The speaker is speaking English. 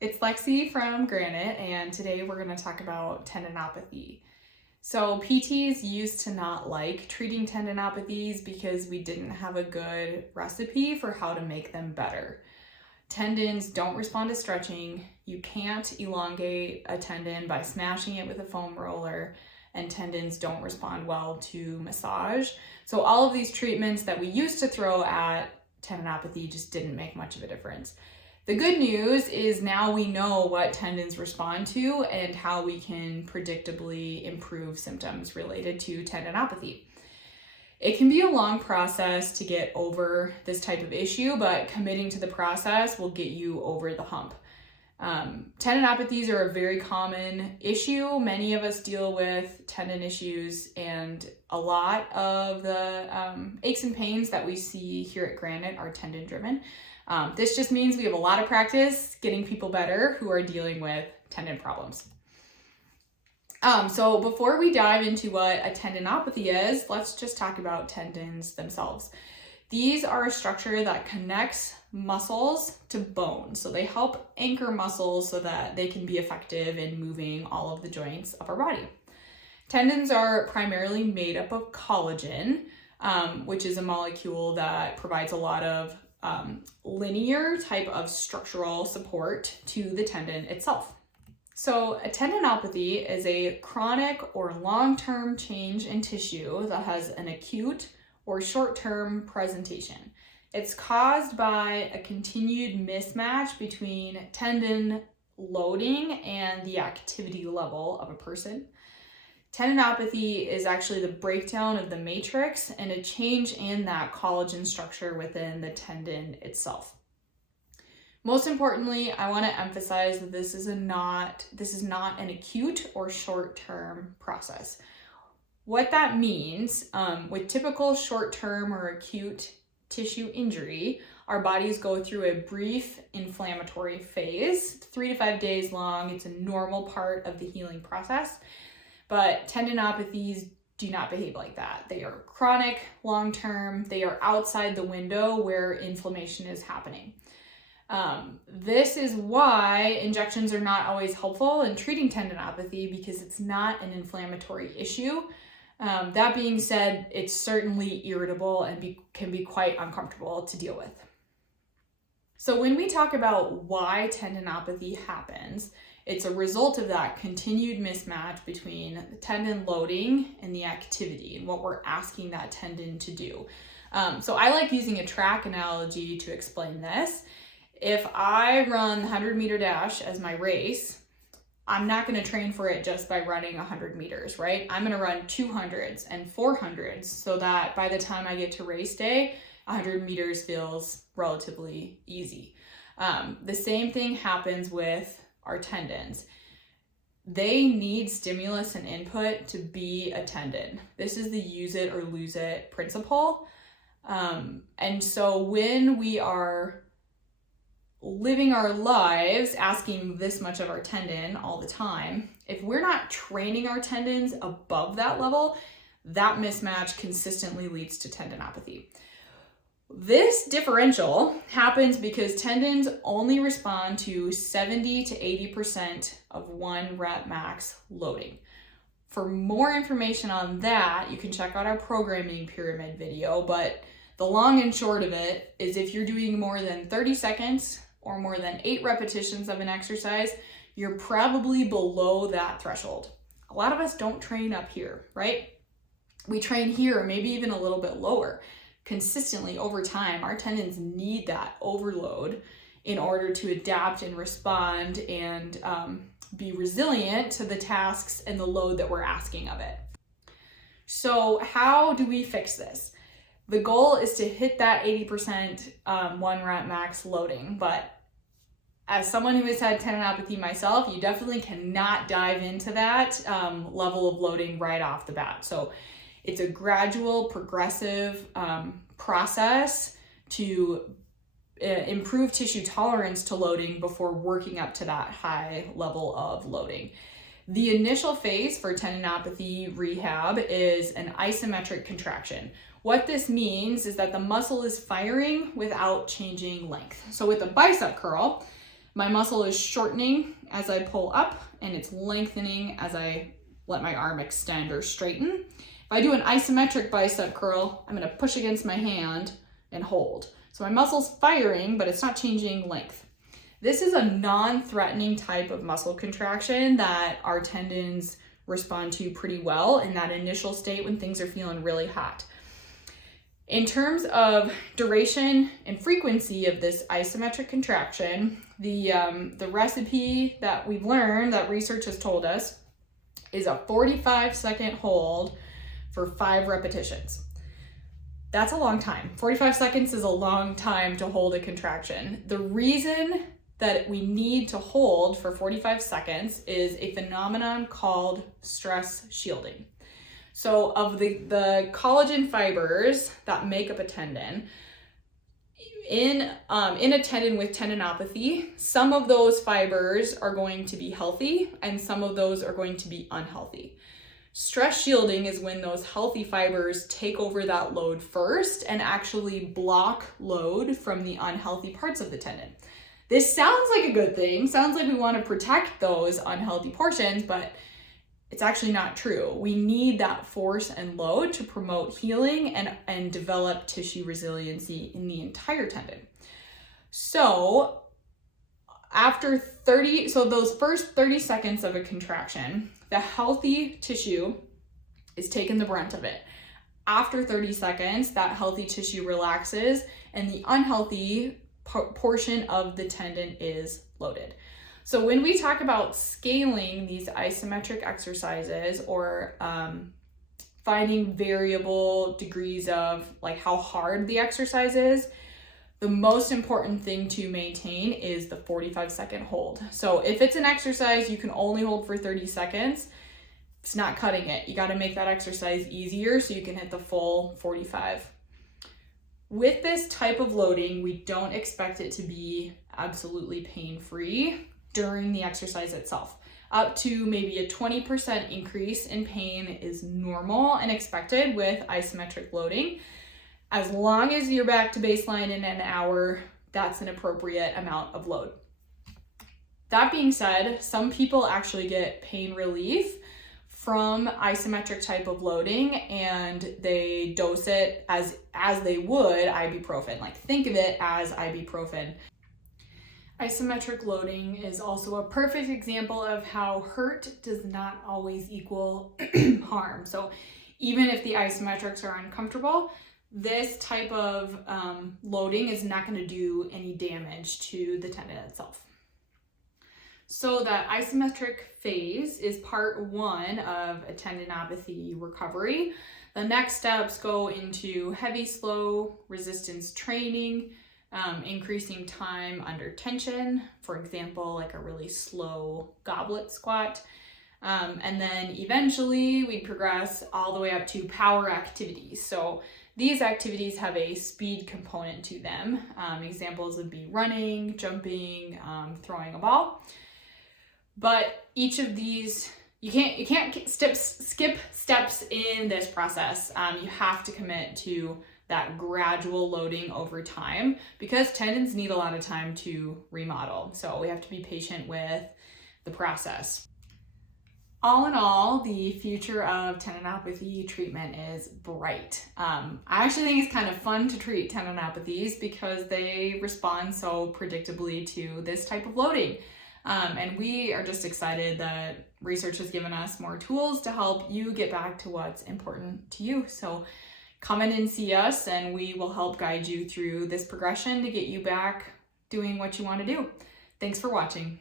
It's Lexi from Granite, and today we're going to talk about tendinopathy. So PTs used to not like treating tendinopathies because we didn't have a good recipe for how to make them better. Tendons don't respond to stretching. You can't elongate a tendon by smashing it with a foam roller, and tendons don't respond well to massage. So all of these treatments that we used to throw at tendinopathy just didn't make much of a difference. The good news is now we know what tendons respond to and how we can predictably improve symptoms related to tendinopathy. It can be a long process to get over this type of issue, but committing to the process will get you over the hump. Tendinopathies are a very common issue. Many of us deal with tendon issues, and a lot of the aches and pains that we see here at Granite are tendon driven. This just means we have a lot of practice getting people better who are dealing with tendon problems. So before we dive into what a tendinopathy is, let's just talk about tendons themselves. These are a structure that connects muscles to bone. So they help anchor muscles so that they can be effective in moving all of the joints of our body. Tendons are primarily made up of collagen, which is a molecule that provides a lot of linear type of structural support to the tendon itself. So a tendinopathy is a chronic or long-term change in tissue that has an acute or short-term presentation. It's caused by a continued mismatch between tendon loading and the activity level of a person. Tendinopathy is actually the breakdown of the matrix and a change in that collagen structure within the tendon itself. Most importantly, I want to emphasize that this is not an acute or short-term process. What that means, with typical short-term or acute tissue injury, our bodies go through a brief inflammatory phase, 3 to 5 days long. It's a normal part of the healing process. But tendinopathies do not behave like that. They are chronic, long-term. They are outside the window where inflammation is happening. This is why injections are not always helpful in treating tendinopathy, because it's not an inflammatory issue. That being said, it's certainly irritable and can be quite uncomfortable to deal with. So when we talk about why tendinopathy happens, it's a result of that continued mismatch between the tendon loading and the activity and what we're asking that tendon to do. So I like using a track analogy to explain this. If I run the 100-meter dash as my race, I'm not going to train for it just by running 100 meters, right? I'm going to run 200s and 400s so that by the time I get to race day, 100 meters feels relatively easy. The same thing happens with our tendons. They need stimulus and input to be a tendon. This is the use it or lose it principle. And so when we are living our lives asking this much of our tendon all the time, if we're not training our tendons above that level, that mismatch consistently leads to tendinopathy. This differential happens because tendons only respond to 70 to 80% of 1 rep max loading. For more information on that, you can check out our programming pyramid video, but the long and short of it is if you're doing more than 30 seconds or more than 8 repetitions of an exercise, you're probably below that threshold. A lot of us don't train up here, right? We train here, maybe even a little bit lower. Consistently over time, our tendons need that overload in order to adapt and respond and be resilient to the tasks and the load that we're asking of it. So how do we fix this? The goal is to hit that 80% 1 rep max loading, but as someone who has had tendinopathy myself, you definitely cannot dive into that level of loading right off the bat. So it's a gradual, progressive process to improve tissue tolerance to loading before working up to that high level of loading. The initial phase for tendinopathy rehab is an isometric contraction. What this means is that the muscle is firing without changing length. So with a bicep curl, My muscle is shortening as I pull up, and it's lengthening as I let my arm extend or straighten. If I do an isometric bicep curl, I'm gonna push against my hand and hold. So my muscle's firing, but it's not changing length. This is a non-threatening type of muscle contraction that our tendons respond to pretty well in that initial state when things are feeling really hot. In terms of duration and frequency of this isometric contraction, the recipe that we've learned, that research has told us, is a 45-second hold for 5 repetitions. That's a long time. 45 seconds is a long time to hold a contraction. The reason that we need to hold for 45 seconds is a phenomenon called stress shielding. So of the collagen fibers that make up a tendon, in a tendon with tendinopathy, some of those fibers are going to be healthy and some of those are going to be unhealthy. Stress shielding is when those healthy fibers take over that load first and actually block load from the unhealthy parts of the tendon. This sounds like a good thing, sounds like we want to protect those unhealthy portions, but it's actually not true. We need that force and load to promote healing and develop tissue resiliency in the entire tendon. So those first 30 seconds of a contraction, the healthy tissue is taking the brunt of it. After 30 seconds, that healthy tissue relaxes and the unhealthy portion of the tendon is loaded. So when we talk about scaling these isometric exercises or finding variable degrees of like how hard the exercise is, the most important thing to maintain is the 45-second hold. So if it's an exercise you can only hold for 30 seconds, it's not cutting it. You got to make that exercise easier so you can hit the full 45. With this type of loading, we don't expect it to be absolutely pain-free during the exercise itself. Up to maybe a 20% increase in pain is normal and expected with isometric loading. As long as you're back to baseline in an hour, that's an appropriate amount of load. That being said, some people actually get pain relief from isometric type of loading and they dose it as they would ibuprofen. Like think of it as ibuprofen. Isometric loading is also a perfect example of how hurt does not always equal harm. So even if the isometrics are uncomfortable, this type of loading is not going to do any damage to the tendon itself. So that isometric phase is part 1 of a tendinopathy recovery. The next steps go into heavy, slow resistance training, increasing time under tension, for example, like a really slow goblet squat. And then eventually we progress all the way up to power activities. So these activities have a speed component to them. Examples would be running, jumping, throwing a ball. But each of these, you can't skip steps in this process. You have to commit to that gradual loading over time because tendons need a lot of time to remodel. So we have to be patient with the process. All in all, the future of tendinopathy treatment is bright. I actually think it's kind of fun to treat tendinopathies because they respond so predictably to this type of loading. And we are just excited that research has given us more tools to help you get back to what's important to you. So come in and see us and we will help guide you through this progression to get you back doing what you want to do. Thanks for watching.